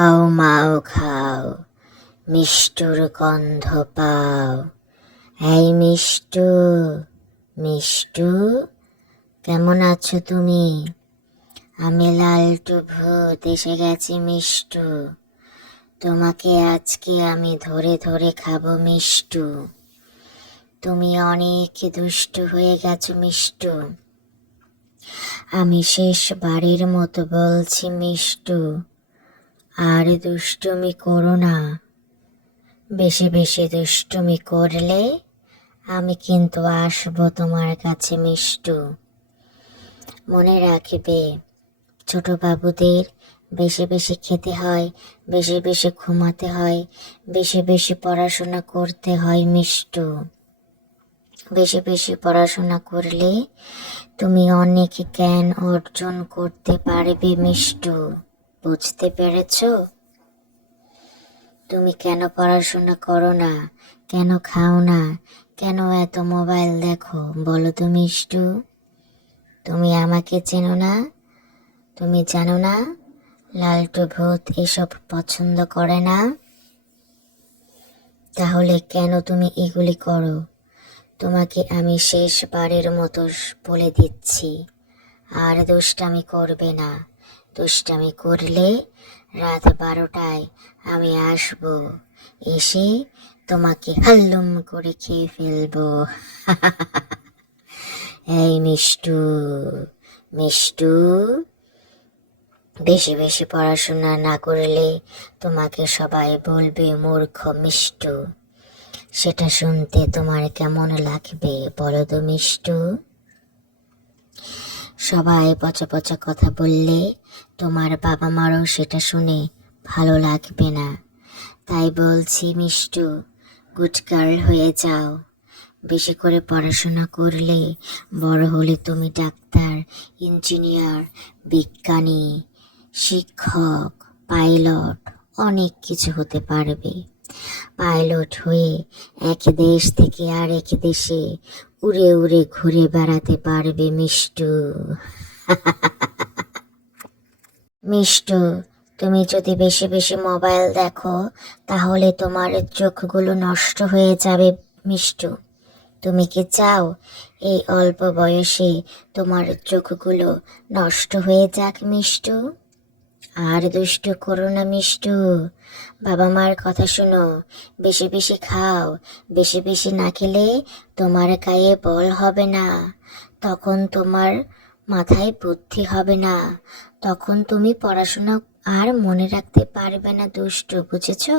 খাও মাও খাও, মিষ্টুর গন্ধ পাও। এই মিষ্টু, মিষ্টু, কেমন আছো তুমি? আমি লালটু ভূত এসে গেছি মিষ্টু। তোমাকে আজকে আমি ধরে ধরে খাবো মিষ্টু। তুমি অনেক দুষ্টু হয়ে গেছো মিষ্টু। আমি শেষবারের মতো বলছি মিষ্টু, আর দুষ্টুমি করো না। বেশি বেশি দুষ্টুমি করলে আমি কিন্তু আসবো তোমার কাছে মিষ্টু। মনে রাখবে, ছোট বাবুদের বেশি বেশি খেতে হয়, বেশি বেশি ঘুমাতে হয়, বেশি বেশি পড়াশোনা করতে হয় মিষ্টু। বেশি বেশি পড়াশোনা করলে তুমি অনেক জ্ঞান অর্জন করতে পারবে মিষ্টু। বুঝতে পেরেছো? তুমি কেন পড়াশোনা করো না, কেন খাও না, কেন এত মোবাইল দেখো বলো তো মিষ্টু? তুমি আমাকে চেনো না? তুমি জানো না লালটু ভূত এসব পছন্দ করে না? তাহলে কেন তুমি এগুলি করো? তোমাকে আমি শেষবারের মতো বলে দিচ্ছি, আর দুষ্টামি করবে না। দুষ্টামি করলে রাত 12টায় আমি আসব, এসে তোমাকে হাল্লুম করে খেয়ে ফেলবো। এই মিষ্টু, মিষ্টু, বেশি বেশি পড়াশোনা না করলে তোমাকে সবাই বলবে মূর্খ মিষ্টু। সেটা শুনতে তোমার কেমন লাগবে বলো তো মিষ্টু? সবাই পচা পচা কথা বললে তোমার বাবা মারও সেটা শুনে ভালো লাগবে না। তাই বলছি মিষ্টু, গুড গার্ল হয়ে যাও। বেশি করে পড়াশোনা করলে বড় হলে তুমি ডাক্তার, ইঞ্জিনিয়ার, বিজ্ঞানী, শিক্ষক, পাইলট, অনেক কিছু হতে পারবে। পাইলট হয়ে এক দেশ থেকে আরেক দেশে উড়ে উড়ে ঘুরে বেড়াতে পারবে মিষ্টু। মিষ্টু, তুমি যদি বেশি বেশি মোবাইল দেখো তাহলে তোমার চোখগুলো নষ্ট হয়ে যাবে মিষ্টু। তুমি কি চাও এই অল্প বয়সে তোমার চোখগুলো নষ্ট হয়ে যাক মিষ্টু? আর দুষ্টু করো না মিষ্টু। বাবা মার কথা শোনো, বেশি বেশি খাও। বেশি বেশি না খেলে তোমার গায়ে বল হবে না, তখন তোমার মাথায় বুদ্ধি হবে না, তখন তুমি পড়াশোনা আর মনে রাখতে পারবে না দুষ্টু, বুঝেছো?